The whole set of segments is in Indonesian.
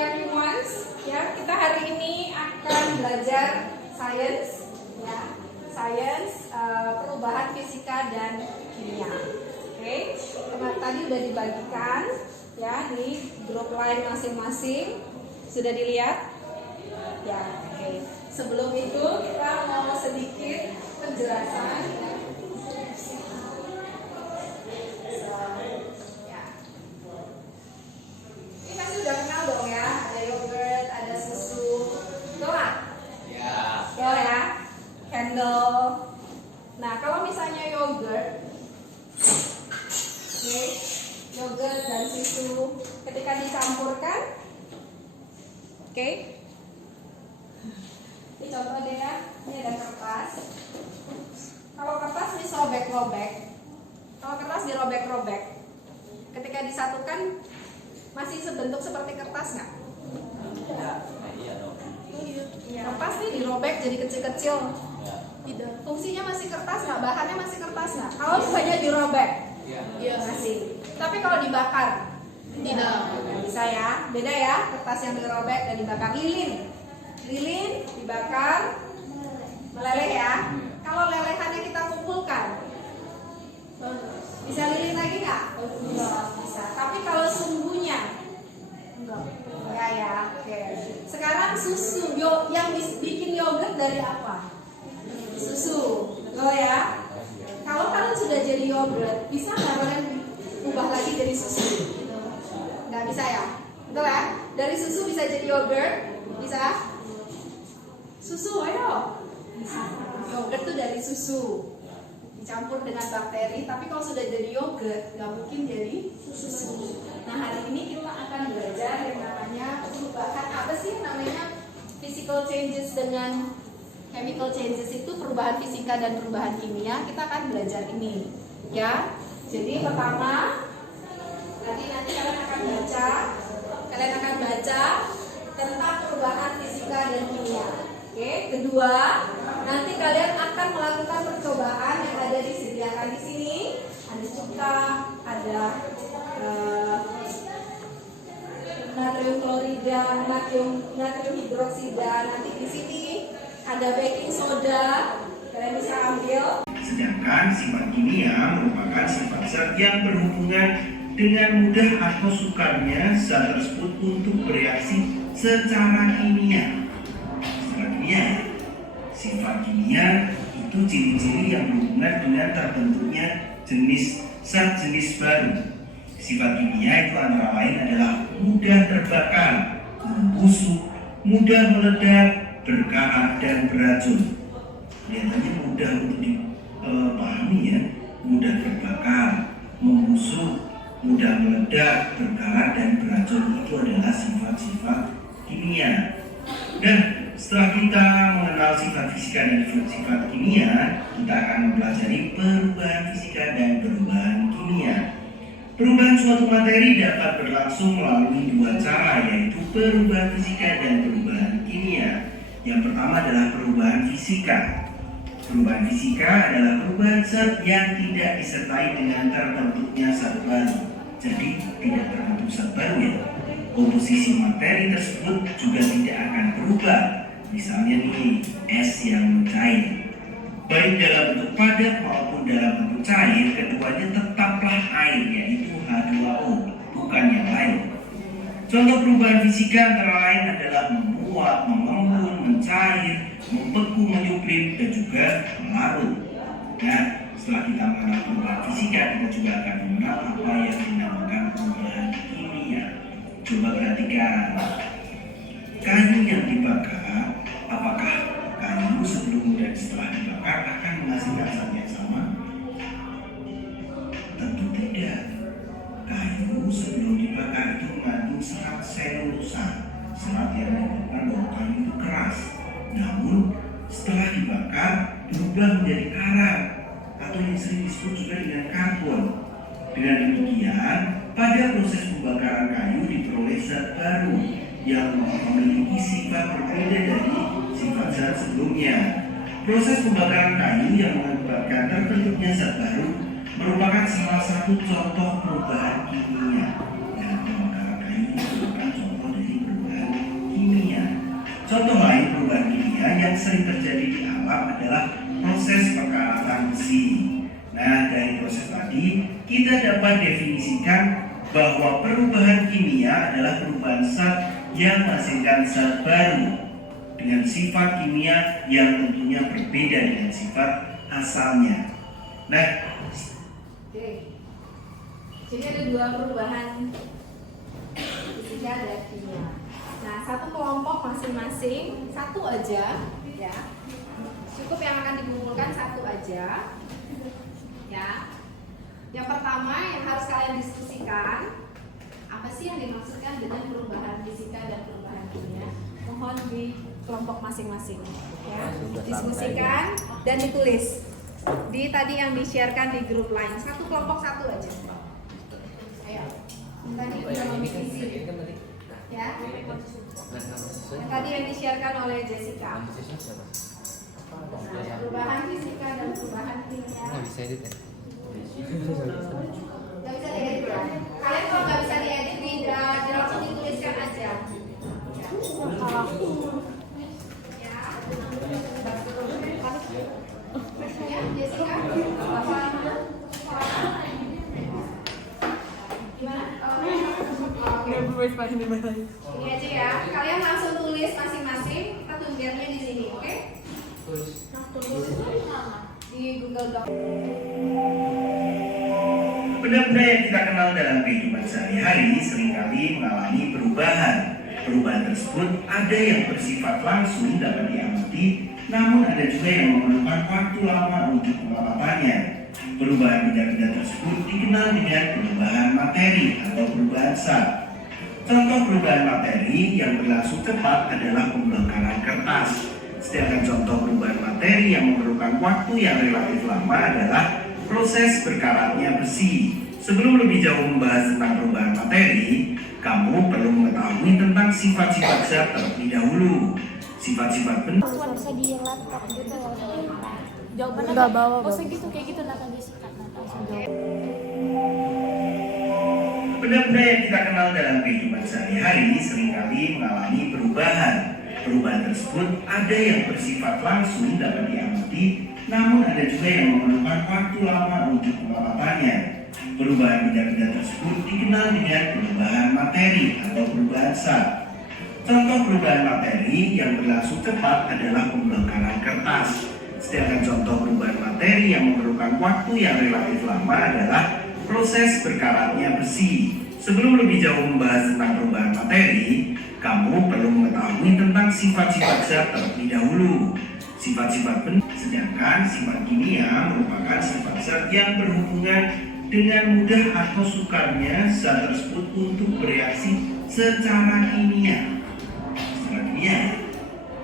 everyone. Ya, kita hari ini akan belajar sains, ya, perubahan fisika dan kimia. Oke, tadi udah dibagikan, ya, di grup line masing-masing. Sudah dilihat? Ya, oke. Sebelum itu kita mau sedikit penjelasan. Sudah kenal dong ya, ada yogurt, ada susu, betul nggak? Ya, candle. Nah, kalau misalnya yogurt, oke, yogurt dan susu ketika dicampurkan, oke, ini contoh deh ya, ini ada kertas. Kalau kertas disobek-robek, kalau kertas dirobek-robek, ketika disatukan masih sebentuk seperti kertas nggak? Iya. Kertas nih dirobek jadi kecil-kecil. Tidak. Fungsinya masih kertas nggak? Bahannya masih kertas nggak? Kalau misalnya dirobek, iya masih. Tapi kalau dibakar, tidak. Nggak bisa ya. Beda ya. Kertas yang dirobek dan dibakar. Lilin dibakar, meleleh ya. Kalau lelehannya kita kumpulkan, bisa lilin lagi nggak? Bisa. Tapi kalau sumbunya, enggak ya. Oke. Sekarang susu, yang bikin yogurt dari apa? Susu, betul ya? Kalau kalian sudah jadi yogurt, bisa nggak kalian ubah lagi jadi susu? Nggak bisa ya? Betul ya? Dari susu bisa jadi yogurt, bisa? Susu, ayo. Yogurt tuh dari susu. Dicampur dengan bakteri, tapi kalau sudah jadi yogurt nggak mungkin jadi susu. Nah, hari ini kita akan belajar yang namanya perubahan apa sih namanya physical changes dengan chemical changes, itu perubahan fisika dan perubahan kimia. Kita akan belajar ini, ya. Jadi pertama, nanti kalian akan baca tentang perubahan fisika dan kimia. Oke, kedua, nanti kalian akan melakukan percobaan yang ada disediakan di sini. Ada cuka, ada natrium klorida, natrium hidroksida. Nanti di sini ada baking soda. Kalian bisa ambil. Sedangkan sifat kimia merupakan sifat zat yang berhubungan dengan mudah atau sukarnya zat tersebut untuk bereaksi secara kimia. Sifat kimia itu ciri-ciri yang berhubungan dengan terbentuknya zat jenis baru. Sifat kimia itu antara lain adalah mudah terbakar, membusuk, mudah meledak, berkarat, dan beracun. Kelihatannya mudah untuk dipahami ya. Mudah terbakar, membusuk, mudah meledak, berkarat, dan beracun itu adalah sifat-sifat kimia. Dan setelah kita mengenal sifat fisika dan sifat kimia, kita akan mempelajari perubahan fisika dan perubahan kimia. Perubahan suatu materi dapat berlangsung melalui dua cara, yaitu perubahan fisika dan perubahan kimia. Yang pertama adalah perubahan fisika. Perubahan fisika adalah perubahan zat yang tidak disertai dengan terbentuknya zat baru. Jadi tidak terbentuk zat baru ya. Komposisi materi tersebut juga tidak akan berubah. Misalnya nih, es yang mencair, baik dalam bentuk padat maupun dalam bentuk cair, keduanya tetaplah air, yaitu H2O, bukan yang lain. Contoh perubahan fisika antara lain adalah menguap, mengembun, mencair, membeku, menyuplim, dan juga melarut. Dan setelah kita mengenal perubahan fisika, kita juga akan mengenal apa yang dinamakan perubahan kimia. Coba perhatikan, kayu yang dibakar, apakah kayu sebelum dan setelah dibakar akan menghasilkan zat yang sama? Tentu tidak. Kayu sebelum dibakar itu mengandung serat selulosa, serat yang menyebabkan bahwa kayu itu keras. Namun setelah dibakar berubah menjadi karat atau yang sering disebut juga dengan karbon. Dengan demikian, pada proses pembakaran kayu diperoleh zat baru yang memiliki sifat berbeda dari sifat zat sebelumnya. Proses pembakaran kayu yang mengakibatkan terbentuknya zat baru merupakan salah satu contoh perubahan kimia. Dan pembakaran kayu merupakan contoh dari perubahan sering terjadi di alam adalah proses perkaratan besi. Nah, dari proses tadi kita dapat definisikan bahwa perubahan kimia adalah perubahan zat yang menghasilkan zat baru dengan sifat kimia yang tentunya berbeda dengan sifat asalnya. Nah, jadi ada dua perubahan fisika dan kimia. Nah, satu kelompok masing-masing, satu aja, ya. Cukup yang akan dikumpulkan satu aja, ya. Yang pertama yang harus kalian diskusikan, apa sih yang dimaksudkan dengan perubahan fisika dan perubahan kimia? Mohon di kelompok masing-masing, ya. Diskusikan dan ditulis di tadi yang di-sharekan di grup lain. Satu kelompok satu aja. Ayo. Tadi udah mengisi, ya. Yang tadi yang di-sharekan oleh Jessica. Nah, perubahan fisika dan perubahan kimia. Nggak bisa edit ya? Nggak bisa diedit ya? Kalian kalau nggak bisa diedit langsung dituliskan aja. Ya, Jessica, gimana? Ini aja ya. Kalian langsung tulis masing-masing. Kita tungguinnya di sini, oke? Di Google Doc. benda-benda yang kita kenal dalam kehidupan sehari-hari seringkali mengalami perubahan. Perubahan tersebut ada yang bersifat langsung dapat diamati, namun ada juga yang memerlukan waktu lama untuk pengamatannya. Perubahan benda-benda tersebut dikenal dengan perubahan materi atau perubahan zat. Contoh perubahan materi yang berlangsung cepat adalah pembakaran kertas. Sedangkan contoh perubahan materi yang memerlukan waktu yang relatif lama adalah proses berkaratnya besi. Sebelum lebih jauh membahas tentang perubahan materi, kamu perlu mengetahui tentang sifat-sifat zat terlebih dahulu. Sifat-sifat benda Cuma bisa di laptop gitu. Jawabannya Nggak bawa, oh segitu kayak gitu Nata Jessica langsung jawab. Benda-benda yang kita kenal dalam kehidupan sehari-hari seringkali mengalami perubahan. Perubahan tersebut ada yang bersifat langsung dapat diamati, namun ada juga yang memerlukan waktu lama untuk pengamatannya. Perubahan benda-benda tersebut dikenal dengan perubahan materi atau perubahan zat. Contoh perubahan materi yang berlangsung cepat adalah pembakaran kertas. Sedangkan contoh perubahan materi yang memerlukan waktu yang relatif lama adalah proses berkaratnya besi. Sebelum lebih jauh membahas tentang perubahan materi, kamu perlu mengetahui tentang sifat-sifat zat terlebih dahulu. Sifat-sifat benda, sedangkan sifat kimia merupakan sifat zat yang berhubungan dengan mudah atau sukarnya zat tersebut untuk bereaksi secara kimia.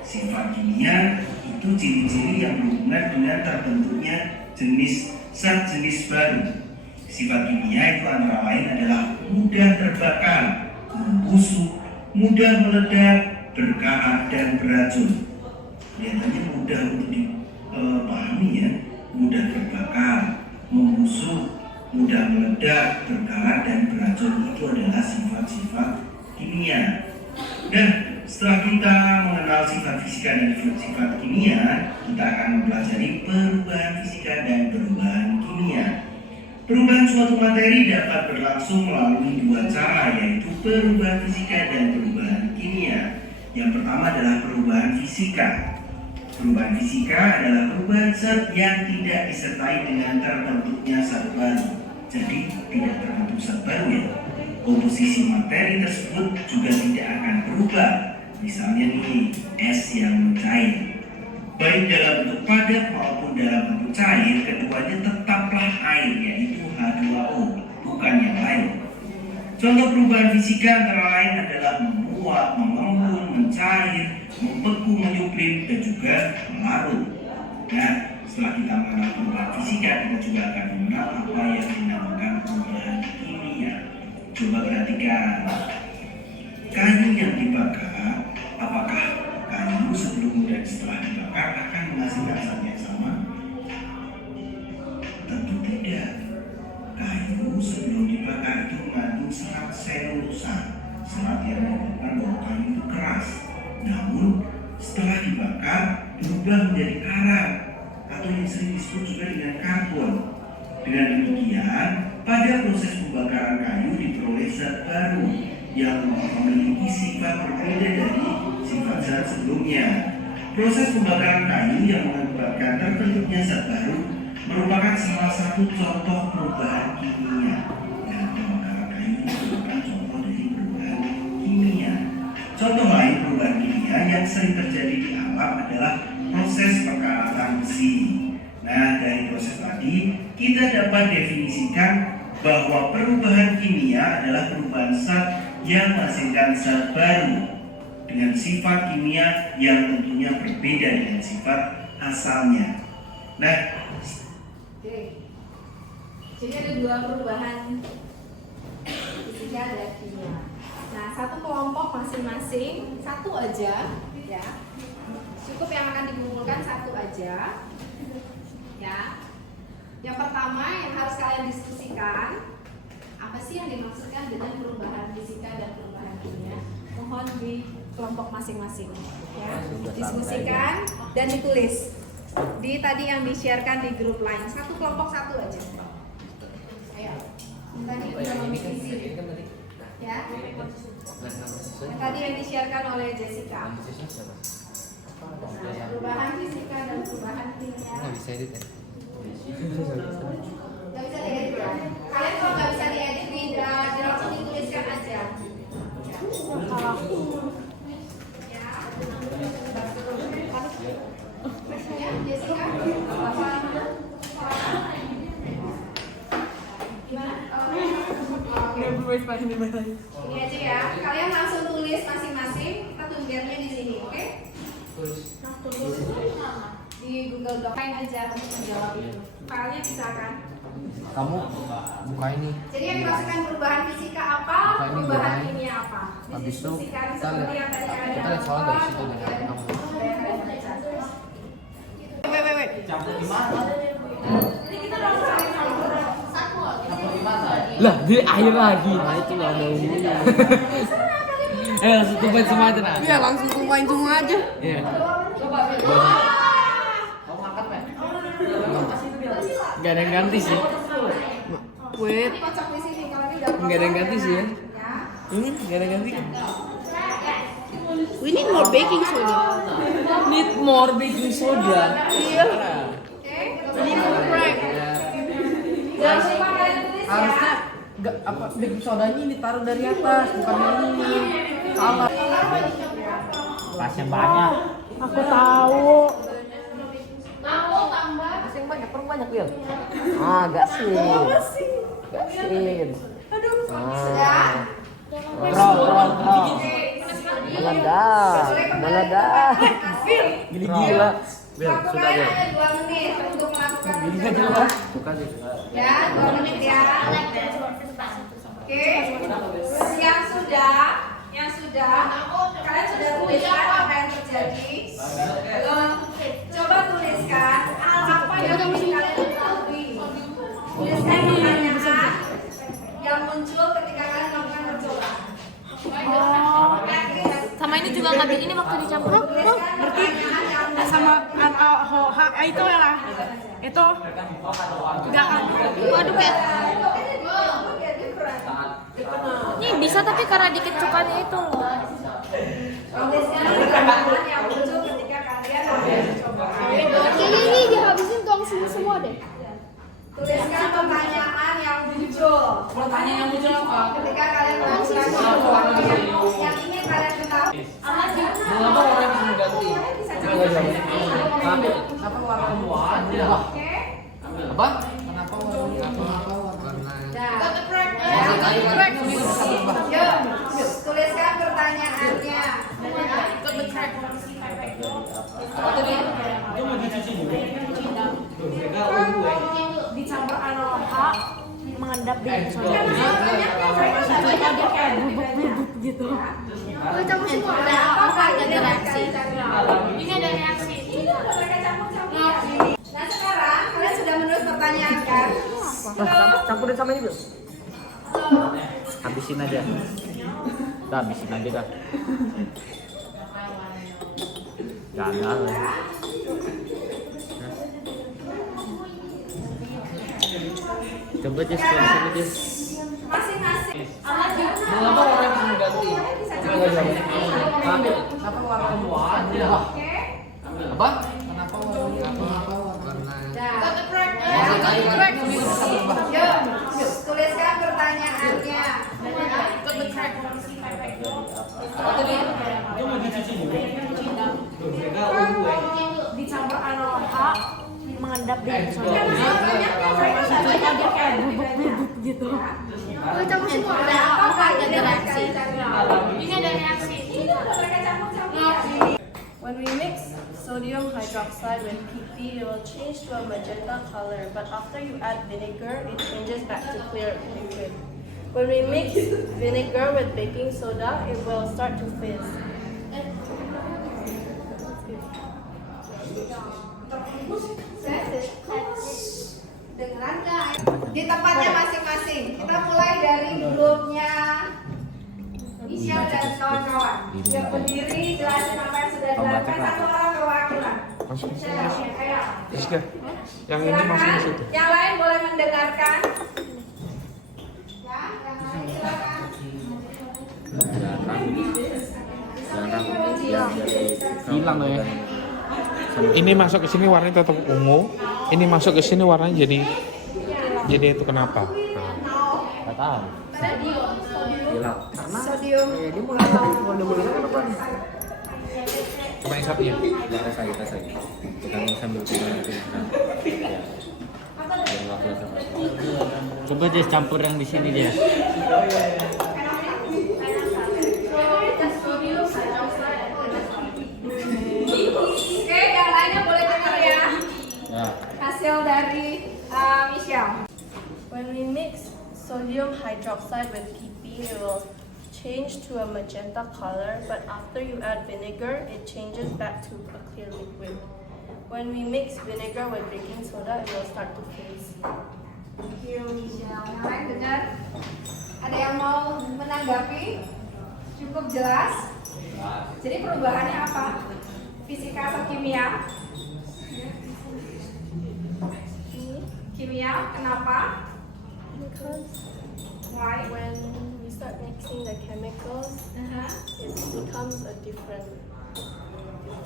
Sifat kimia itu ciri-ciri yang berhubungan dengan terbentuknya jenis zat jenis baru. Sifat kimia itu antara lain adalah mudah terbakar, membusuk, mudah meledak, berkarat, dan beracun. Kelihatannya mudah untuk dipahami ya, mudah terbakar, membusuk, mudah meledak, berkarat, dan beracun itu adalah sifat-sifat kimia. Dan setelah kita mengenal sifat fisika dan sifat kimia, kita akan mempelajari perubahan fisika dan perubahan kimia. Perubahan suatu materi dapat berlangsung melalui dua cara, yaitu perubahan fisika dan perubahan kimia. Yang pertama adalah perubahan fisika. Perubahan fisika adalah perubahan zat yang tidak disertai dengan terbentuknya zat baru. Jadi tidak terbentuk zat baru ya. Komposisi materi tersebut juga tidak akan berubah. Misalnya nih, es yang mencair. Baik dalam bentuk padat maupun dalam bentuk cair, keduanya tetaplah air, yaitu H2O, bukan yang lain. Contoh perubahan fisika antara lain adalah menguap, mengembun, mencair, membeku, menyuplim, dan juga melarut. Nah, setelah kita mengenal perubahan fisika, kita juga akan mengenal apa yang dinamakan perubahan kimia. Coba perhatikan, kayu yang dibakar, apakah kayu sebelum dan setelah dibakar akan menghasilkan zat yang sama? Tentu tidak. Kayu sebelum dibakar itu mengandung serat selulosa, serat yang menyebabkan bahwa kayu itu keras. Namun setelah dibakar berubah menjadi karat atau yang sering disebut juga dengan karbon. Dengan demikian, pada proses pembakaran kayu diperoleh zat baru yang memiliki sifat berbeda dari sifat zat sebelumnya. Proses pembakaran kayu yang mengakibatkan terbentuknya zat baru merupakan salah satu contoh perubahan kimia. Nah, pembakaran kayu merupakan contoh dari perubahan kimia. Contoh lain perubahan kimia yang sering terjadi di alam adalah proses perkaratan besi. Nah, dari proses tadi kita dapat definisikan bahwa perubahan kimia adalah perubahan zat yang menghasilkan zat baru dengan sifat kimia yang tentunya berbeda dengan sifat asalnya. Nah, oke. Jadi ada dua perubahan fisika dan kimia. Nah, satu kelompok masing-masing, satu aja, ya. Cukup yang akan dikumpulkan satu aja, ya. Yang pertama yang harus kalian diskusikan, apa sih yang dimaksudkan dengan perubahan fisika dan perubahan kimia? Mohon di kelompok masing-masing, ya. Diskusikan dan ditulis di tadi yang di-sharekan di grup lain. Satu kelompok satu aja. Ayo. Tadi kita mengisi, ya. Yang tadi yang di-sharekan oleh Jessica. Nah, perubahan fisika dan perubahan kimia. Nggak bisa edit ya? Nggak bisa diedit ya. Kalian kalau nggak bisa diedit, langsung dituliskan aja. Ya, Jessica. Gimana? Ini aja ya. Kalian langsung tulis masing-masing. Kita tulisnya di sini, oke? Di Google Doc aja untuk menjawab itu. Filenya bisa kan? Kamu buka ini. Jadi yang dimaksudkan perubahan fisika apa, perubahan kimia apa? Habis itu Didiskusikan kita seperti lihat, yang tadi kalian kita lihat soal dari situ lakukan, dengan kamu. Jadi kita harus saling satu. Lah, di air lagi. Nah, itu nggak ada hubungannya. Langsung tumpahin semua aja nah. Iya, langsung tumpahin semua aja. Iya. Gak ada yang ganti sih. Wait. Ini kocok di sini kalau ini udah Nggak ada yang ganti sih ya. ya. Ini gak ada yang ganti. We need more baking soda. Need more baking soda. Iya. Oke. We need more crack. Jangan lupa kalian tulis ya. Harusnya nggak apa baking sodanya ini taruh dari atas, bukan yang ini. Salah. Rasanya banyak. Aku tahu. Mau tambah? Rasanya banyak, perlu banyak Wil. Gak sih. Gak sih. Sudah. Terus. Meledak. Gila. Wil, Waktu suka kalian Wil. ada 2 menit untuk melakukan Gini gak jelas. Suka sih. ya, 2 menit ya. Oke. Yang sudah, kalian sudah tuliskan apa yang terjadi? Belum? Coba tuliskan apa yang ingin kalian ketahui. Tuliskan pertanyaan yang muncul ketika kalian melakukan percobaan. Sama ini juga nggak bikin ini waktu dicampur. Berarti sama itu ya. Itu enggak kan. Waduh ya. Ini bisa tapi karena dikit cukanya itu loh. Tuliskan pertanyaan yang muncul ketika kalian melakukan percobaan. Kayaknya ini dihabisin tong semua deh. Tuliskan pertanyaan yang muncul. Pertanyaan yang muncul apa? Ketika kalian melakukan percobaan yang ingin kalian ketahui. Kenapa orang bisa ganti? Kenapa warna Oke. apa? Kenapa warna? Yuk, tuliskan pertanyaannya. Dicampur aroha mengendap di soda. Dia kayak bubuk gitu. Udah campur semua. Ada apa ada reaksi? Ini ada reaksi. Nah sekarang kalian sudah menulis pertanyaan kan? Campurin sama ini Bil. Habisin aja. Habisin aja dah. Gak ada lah. Coba Jess, ke sini Jess. Masing-masing. Kenapa orang yang ganti? Kenapa warna Oke. apa? Kenapa warna? Yuk, tuliskan pertanyaannya. Dicampur anoha mengendap di soda. Maksudnya Dia kayak bubuk-bubuk gitu. Boleh campur semua. ada apa Ada reaksi. Ini ada reaksi. Ini udah mereka campur-campur. When we mix sodium hydroxide with PP, it will change to a magenta color, but after you add vinegar, it changes back to clear liquid. When we mix vinegar with baking soda, it will start to fizz. Dengeran nggak? Di tempatnya masing-masing. Kita mulai dari grupnya Michelle dan kawan-kawan. Yang berdiri jelasin apa yang sudah dilakukan, satu orang perwakilan. Michelle, ayo. Yang ini masuk di Silakan. situ. Yang lain boleh mendengarkan. Ya, yang lain silakan. Hilang loh ya. Ini masuk ke sini warnanya tetap ungu. Ini masuk ke sini warnanya jadi itu kenapa? Gak tahu. Hilang. Sodium. Dia mulai ke depan. Coba yang satunya. Ya, tes lagi. Kita sambil bilang itu. Ya. Biar nggak kelihatan. Coba Jess campur yang di sini dia. Oke, yang lainnya boleh dengar ya. Ya. Hasil dari Michelle. When we mix sodium hydroxide with PP, it will change to a magenta color, but after you add vinegar, it changes back to a clear liquid. When we mix vinegar with baking soda, it will start to fizz. Thank you, Michelle. Yang lain dengar? Ada yang mau menanggapi? Cukup jelas? Jadi perubahannya apa? Fisika atau kimia? Kimia, kenapa? Because Why? when we start mixing the chemicals, it becomes a different.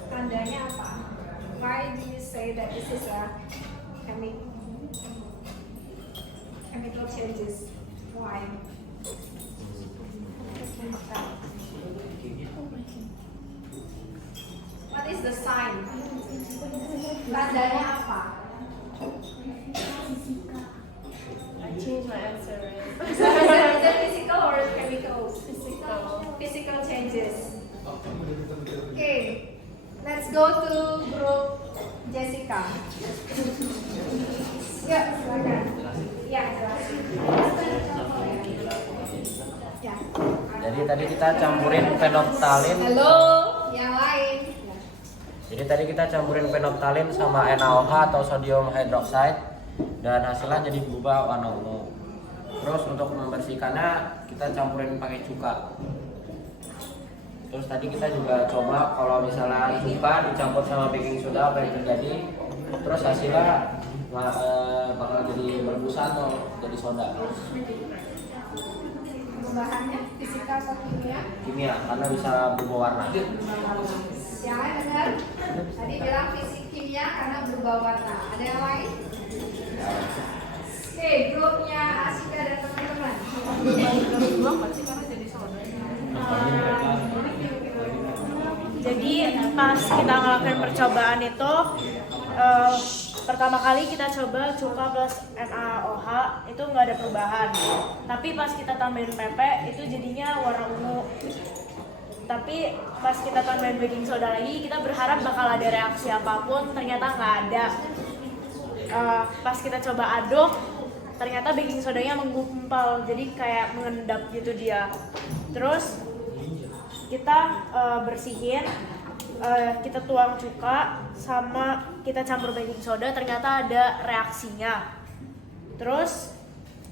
Tandanya apa? Why do you say that this is a chemical changes? Why? What is the sign? Tandanya apa? I changed my answer, right? Is it physical or chemicals? Physical. Physical changes. Okay, let's go to group Jessica. Ya, silakan. Ya, jelasin. Ya. Jadi tadi kita campurin fenolphthalein. Halo, yang lain. Jadi tadi kita campurin fenolphthalein sama NaOH atau sodium hydroxide dan hasilnya jadi berubah warna ungu. Terus untuk membersihkannya kita campurin pakai cuka. Terus tadi kita juga coba kalau misalnya cuka dicampur sama baking soda apa yang terjadi. Terus hasilnya bakal jadi berbusa atau jadi soda. Perubahannya fisika atau kimia? Kimia karena bisa berubah warna. Yang lain dengar? Tadi bilang fisik kimia karena berubah warna. Ada yang lain? Oke, grupnya Asika dan teman-teman. Jadi pas kita ngelakuin percobaan itu pertama kali kita coba cuka plus NaOH itu nggak ada perubahan. Tapi pas kita tambahin PP itu jadinya warna ungu. Tapi pas kita tambahin baking soda lagi kita berharap bakal ada reaksi apapun, ternyata nggak ada. Pas kita coba aduk ternyata baking sodanya menggumpal, jadi kayak mengendap gitu dia. Terus kita bersihin, kita tuang cuka sama kita campur baking soda, ternyata ada reaksinya. Terus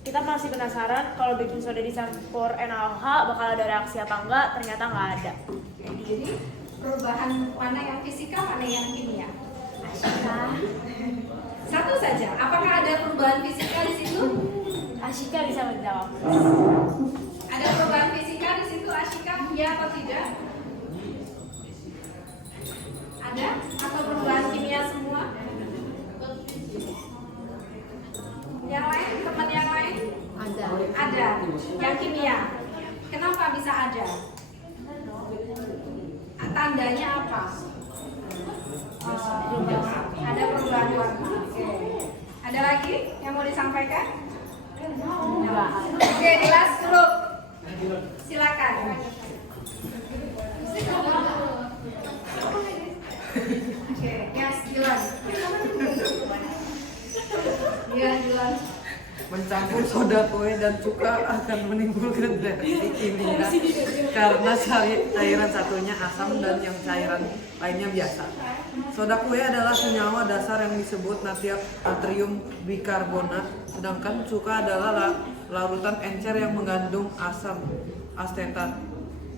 kita masih penasaran kalau baking soda dicampur NaOH bakal ada reaksi apa enggak, ternyata nggak ada. Jadi perubahan mana yang fisika, mana yang kimia? Satu saja. Apakah ada perubahan fisika di situ? Ashika bisa menjawab. Ada perubahan fisika di situ, Ashika? Ya atau tidak? Ada? Atau perubahan kimia semua? Yang lain, teman yang lain? Ada. Ada. Yang kimia. Kenapa bisa ada? Tandanya apa? Ada perubahan warna. Oke. Ada lagi yang mau disampaikan? Oke, kelas grup. Silakan. Oke, yes, Julan. Iya, Julan. Mencampur soda kue dan cuka akan menimbulkan reaksi kimia karena cairan satunya asam dan yang cairan lainnya biasa. Soda kue adalah senyawa dasar yang disebut natrium bikarbonat, sedangkan cuka adalah larutan encer yang mengandung asam asetat,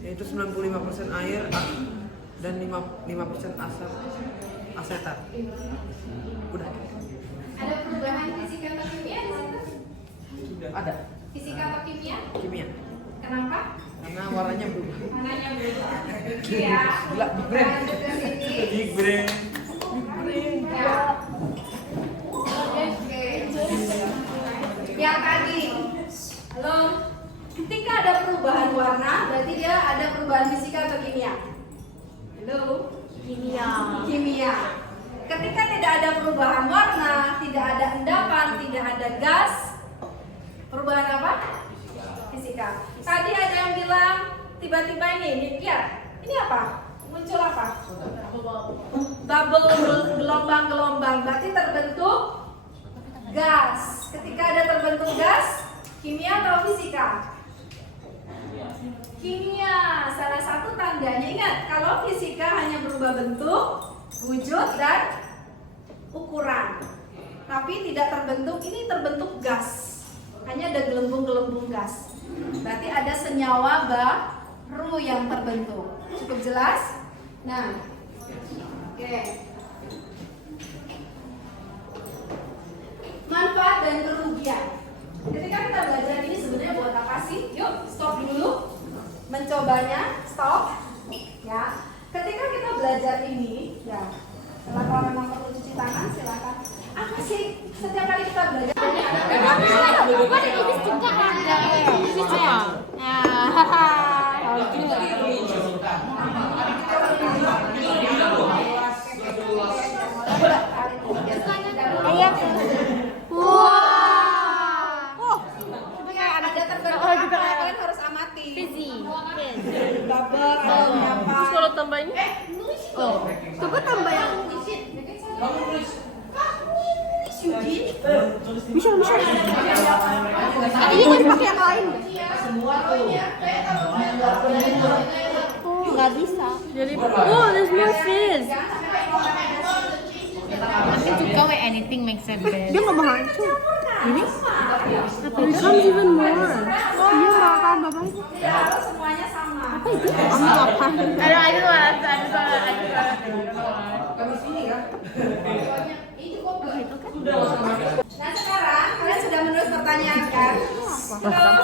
yaitu 95% air dan 5% asam asetat. Udah. Ada perubahan fisika atau kimia di situ? Ada. Fisika atau kimia? Kimia. Kenapa? Karena warnanya berubah. Mananya berubah? Iya. Gila, big brain. Lanjut ke sini. Big brain. Ya. Oke. Yang tadi. Halo. Ketika ada perubahan warna, berarti dia ada perubahan fisika atau kimia? Halo. Kimia. Kimia. Ketika tidak ada perubahan warna, tidak ada endapan, tidak ada gas, perubahan apa? Fisika. Tadi ada yang bilang tiba-tiba ini lihat. Ini apa? Muncul apa? Bubble, gelombang-gelombang. Berarti terbentuk gas. Ketika ada terbentuk gas, kimia atau fisika? Kimia. Salah satu tandanya, ingat, kalau fisika hanya berubah bentuk, wujud dan ukuran, tapi tidak terbentuk. Ini terbentuk gas, hanya ada gelembung-gelembung gas. Berarti ada senyawa baru yang terbentuk. Cukup jelas? Nah, oke. Manfaat dan kerugian. Ketika kita belajar ini sebenarnya buat apa sih? Yuk, stop dulu. Mencobanya, stop. Ya. Ketika kita belajar ini, ya, kalau memang perlu cuci tangan, silakan. Apa sih setiap kali kita belajar? Ada terbentuk apa? Kalian harus amati. Bubble atau apa? Terus kalau tambahin Coba tambah yang bisa. Ini kan pakai yang lain. Oh, nggak bisa. jadi there's more fizz. Tapi juga anything makes it better. Dia nggak mau hancur. Ini? It becomes even more. Oh iya, nggak tambah banyak. Ya, harus semuanya sama. Apa itu? Apa? I just want Nah, sekarang kalian sudah menulis pertanyaan kan?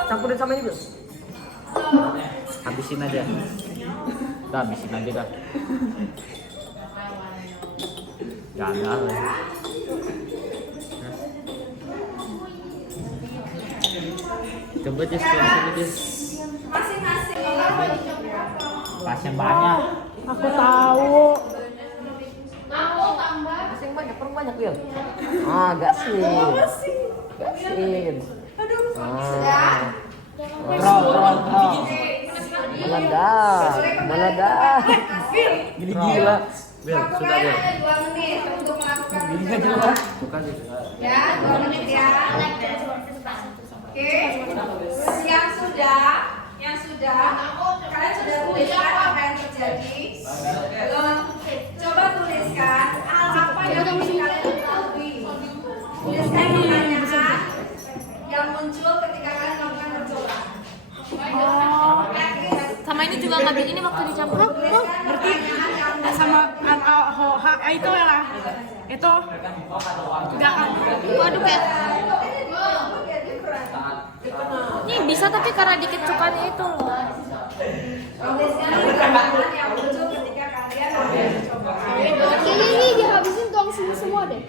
Campurin sama ini belum? Habisin aja. Udah habisin aja dah. Jangan lah. Coba Jess, sini Jess. Masing-masing orang Pasien banyak. Aku tahu. Masing banyak, perlu banyak Wil. Ah, gasin. Gasin. sudah. Ron. Meledak. Gini gila. Bil, Waktu sudah kalian Bil. ada 2 menit untuk melakukan Gini aja percobaan. lah. Suka sih. Ya, 2 menit ya. Oke. Yang sudah, kalian sudah tuliskan apa yang terjadi. Belum. Coba tuliskan hal apa yang ingin kalian ketahui. Tuliskan pertanyaan yang muncul ketika kalian melakukan percobaan. Sama ini juga nggak ini waktu dicampur. Tuliskan pertanyaan itu ya. Itu enggak. Waduh kayak. Ini bisa tapi karena dikit cukanya itu loh. Tuliskan pertanyaan yang muncul ketika kalian mencoba. Kayaknya ini dihabisin tuang sini semua deh.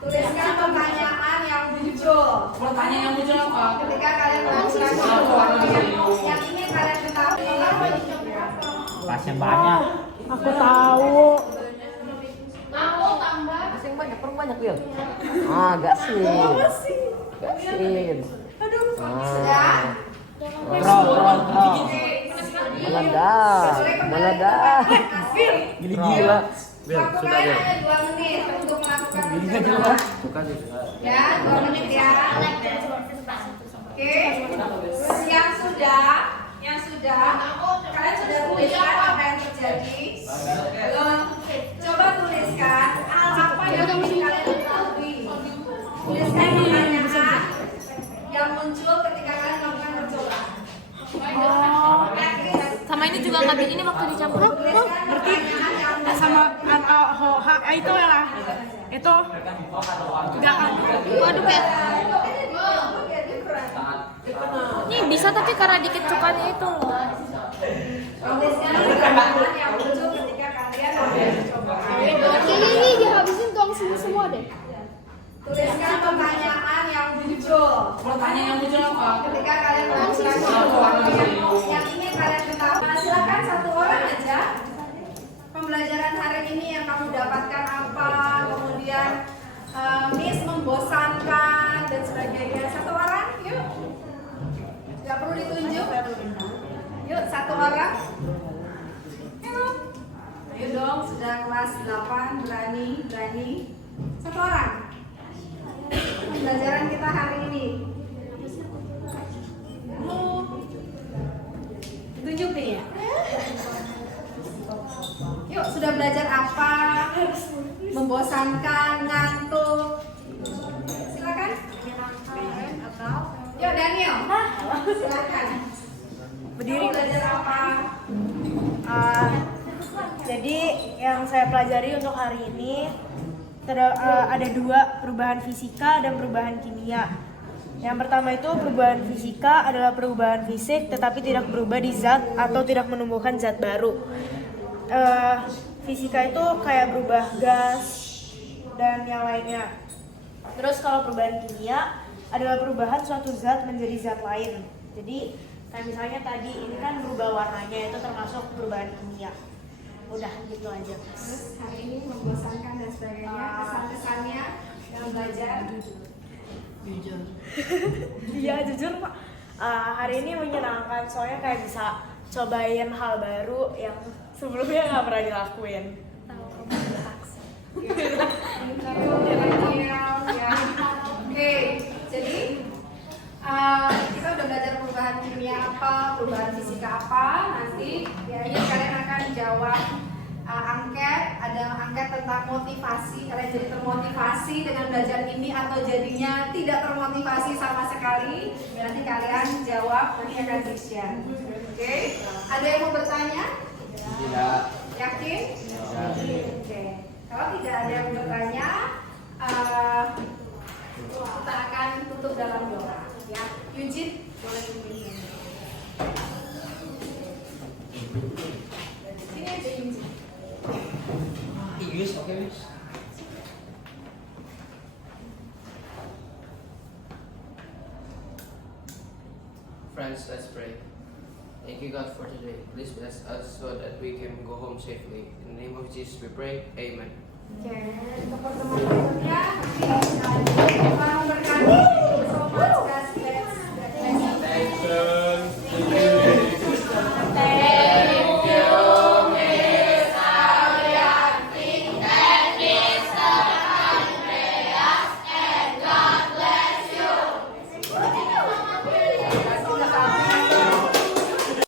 Tuliskan pertanyaan yang muncul. Pertanyaan yang muncul apa? Ketika kalian melakukan sesuatu yang ingin kalian ketahui. Pasien banyak. Aku tahu. Mau tambah? Pasien banyak, perlu banyak Wil. Gasin. Gasin. Sudah? Terus. Meledak. Gila. Wil, Waktu sudah kalian Wil. hanya 2 menit untuk melakukan Gini aja percobaan. lah. Suka sih. Ya, 2 menit ya. Oke. Yang sudah, kalian sudah tuliskan apa yang terjadi? Belum. Coba tuliskan hal apa yang ingin kalian ketahui. Tuliskan pertanyaan yang muncul ketika kalian melakukan percobaan. Sama ini juga nggak ini waktu dicampur. Berarti Sama itu ya. Itu enggak. Waduh kayak. Ini bisa tapi karena dikit cukanya itu loh. tuliskan pertanyaan yang muncul ketika kalian mencoba. Kayaknya ini dihabisin tuang sini semua deh. Tuliskan pertanyaan yang muncul. Pertanyaan yang muncul apa? Ketika kalian melakukan sesuatu yang ingin kalian ketahui. Nah, silakan satu orang aja. Pembelajaran hari ini yang kamu dapatkan apa? Kemudian Miss membosankan dan sebagainya. Satu orang, yuk. Gak perlu ditunjuk. Yuk, satu orang. Yuk. Ayo dong, sudah kelas 8, berani. Satu orang. Pembelajaran kita hari ini. Ditunjuk nih ya. Yuk, sudah belajar apa? Membosankan, ngantuk. Silakan. Yuk Daniel. Silakan. Berdiri. Kamu belajar apa? Jadi yang saya pelajari untuk hari ini ada 2 perubahan fisika dan perubahan kimia. Yang pertama itu perubahan fisika adalah perubahan fisik tetapi tidak berubah di zat atau tidak menumbuhkan zat baru. Fisika itu kayak berubah gas dan yang lainnya. Terus kalau perubahan kimia adalah perubahan suatu zat menjadi zat lain. Jadi kayak misalnya tadi ini kan berubah warnanya, itu termasuk perubahan kimia. Udah gitu aja. Terus hari ini membosankan dan sebagainya. Kesan-kesannya yang belajar. Jujur. Iya jujur Pak. Hari ini menyenangkan soalnya kayak bisa cobain hal baru yang sebelumnya nggak pernah dilakuin. Oke, jadi kita udah belajar perubahan kimia apa, perubahan fisika apa. Nanti ya ini kalian akan jawab angket, ada angket tentang motivasi. Kalian jadi termotivasi dengan belajar ini atau jadinya tidak termotivasi sama sekali. Nanti kalian jawab, nanti akan di-share. Oke, ada yang mau bertanya? Tidak. Yakin? Oke. Kalau tidak ada yang bertanya, kita akan tutup dalam doa. Ya, Eugene, boleh pimpin. Sini aja Eugene. Inggris oke Miss. Friends, let's pray. Thank you God for today. Please bless us so that we can go home safely. In the name of Jesus we pray. Amen. Oke, untuk pertemuan berikutnya, Tuhan berkati so much.